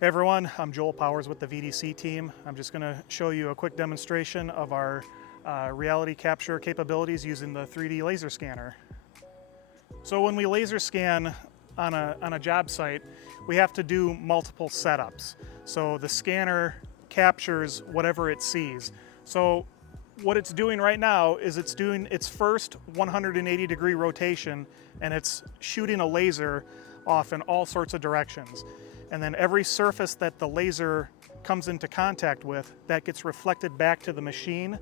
Hey everyone, I'm Joel Powers with the VDC team. I'm just going to show you a quick demonstration of our reality capture capabilities using the 3D laser scanner. So when we laser scan on a job site, we have to do multiple setups. So the scanner captures whatever it sees. So what it's doing right now is it's doing its first 180-degree rotation, and it's shooting a laser off in all sorts of directions. And then every surface that the laser comes into contact with, that gets reflected back to the machine,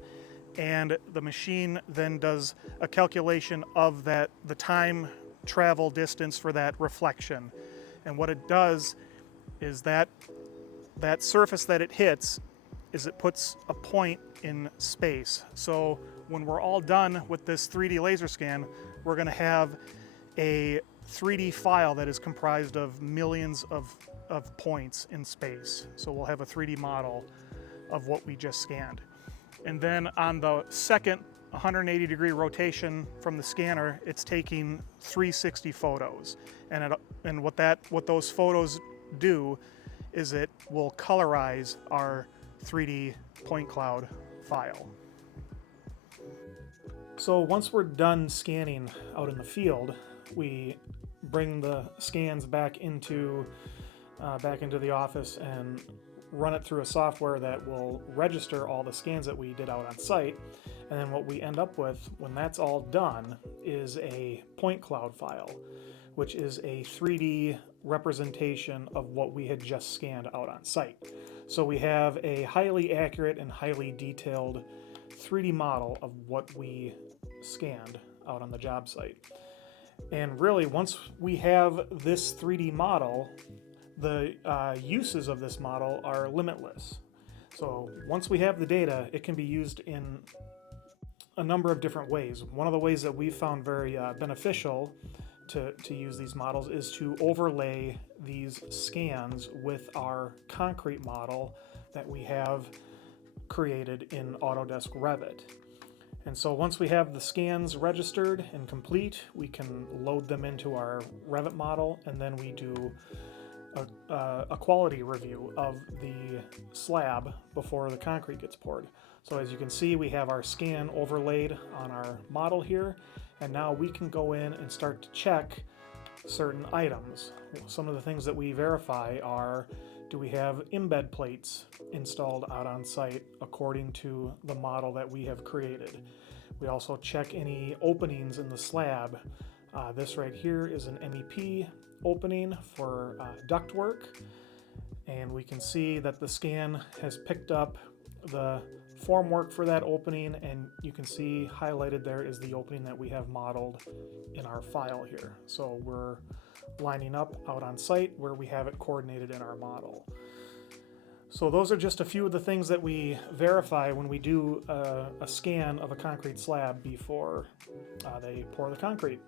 and the machine then does a calculation of the time travel distance for that reflection. And what it does is that surface that it hits is it puts a point in space. So when we're all done with this 3D laser scan, we're going to have a 3D file that is comprised of millions of points in space. So we'll have a 3D model of what we just scanned. And then on the second 180-degree rotation from the scanner, it's taking 360 photos. And what those photos do is it will colorize our 3D point cloud file. So once we're done scanning out in the field, we bring the scans back into the office and run it through a software that will register all the scans that we did out on site. And then what we end up with when that's all done is a point cloud file, which is a 3D representation of what we had just scanned out on site. So we have a highly accurate and highly detailed 3D model of what we scanned out on the job site. And really, once we have this 3D model, the uses of this model are limitless. So once we have the data, it can be used in a number of different ways. One of the ways that we've found very beneficial to use these models is to overlay these scans with our concrete model that we have created in Autodesk Revit. And so once we have the scans registered and complete, we can load them into our Revit model, and then we do a quality review of the slab before the concrete gets poured. So as you can see, we have our scan overlaid on our model here, and now we can go in and start to check certain items. Some of the things that we verify are, do we have embed plates installed out on site according to the model that we have created? We also check any openings in the slab. This right here is an MEP opening for ductwork, and we can see that the scan has picked up the formwork for that opening, and you can see highlighted there is the opening that we have modeled in our file here. So we're lining up out on site where we have it coordinated in our model. So those are just a few of the things that we verify when we do a scan of a concrete slab before they pour the concrete.